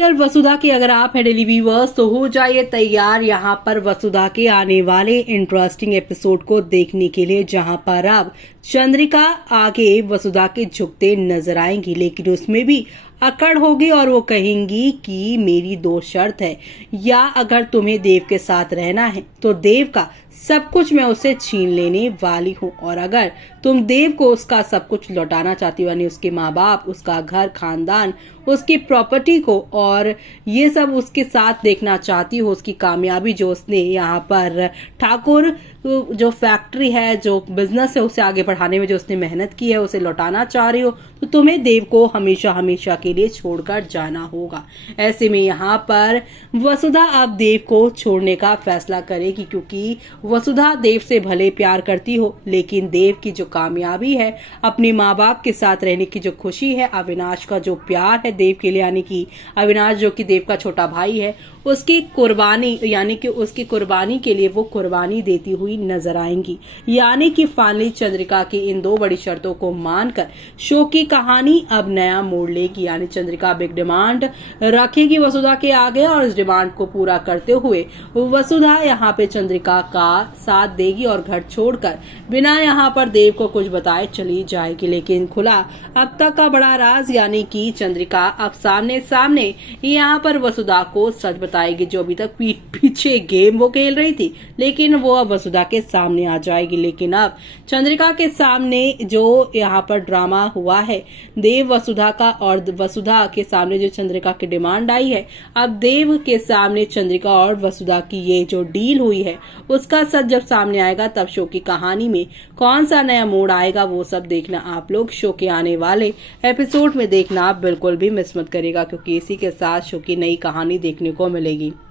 Serial वसुधा के अगर आप हैं डेली व्यूअर्स तो हो जाइए तैयार यहाँ पर वसुधा के आने वाले इंटरेस्टिंग एपिसोड को देखने के लिए, जहाँ पर अब चंद्रिका आगे वसुधा के झुकते नजर आएंगी, लेकिन उसमें भी अकड़ होगी और वो कहेंगी कि मेरी दो शर्त है, या अगर तुम्हें देव के साथ रहना है तो देव का सब कुछ मैं उसे छीन लेने वाली हूँ, और अगर तुम देव को उसका सब कुछ लौटाना चाहती हो, यानी उसके माँ बाप, उसका घर, खानदान, उसकी प्रॉपर्टी को और ये सब उसके साथ देखना चाहती हो, उसकी कामयाबी जो उसने यहाँ पर ठाकुर जो फैक्ट्री है, जो बिजनेस है, उसे आगे बढ़ाने में जो उसने मेहनत की है, उसे लौटाना चाह रही हो, तो तुम्हें देव को हमेशा हमेशा के लिए छोड़कर जाना होगा। ऐसे में यहाँ पर वसुधा अब देव को छोड़ने का फैसला करेगी, क्योंकि वसुधा देव से भले प्यार करती हो, लेकिन देव की जो कामयाबी है, अपने माँ बाप के साथ रहने की जो खुशी है, अविनाश का जो प्यार है देव के लिए, यानी कि अविनाश जो कि देव का छोटा भाई है, उसकी कुर्बानी, यानी कि उसकी कुर्बानी के लिए वो कुर्बानी देती हुई नजर आएंगी। यानी कि फाइनली चंद्रिका की इन दो बड़ी शर्तों को मानकर शो की कहानी अब नया मोड़ लेगी। यानी चंद्रिका बिग डिमांड रखेगी वसुधा के आगे, और इस डिमांड को पूरा करते हुए वसुधा यहाँ पे चंद्रिका का साथ देगी और घर छोड़कर बिना यहाँ पर देव को कुछ बताए चली जाएगी। लेकिन खुला अब तक का बड़ा राज, यानी कि चंद्रिका अब सामने सामने यहाँ पर वसुधा को सच बताएगी। जो अभी तक पीछे गेम वो खेल रही थी, लेकिन वो अब वसुधा के सामने आ जाएगी। लेकिन अब चंद्रिका के सामने जो यहाँ पर ड्रामा हुआ है देव वसुधा का, और वसुधा के सामने जो चंद्रिका की डिमांड आई है, अब देव के सामने चंद्रिका और वसुधा की ये जो डील हुई है उसका सच जब सामने आएगा, तब शो की कहानी में कौन सा नया मोड़ आएगा वो सब देखना आप लोग शो के आने वाले एपिसोड में देखना आप बिल्कुल भी मिस मत करेगा, क्योंकि इसी के साथ शो की नई कहानी देखने को मिलेगी।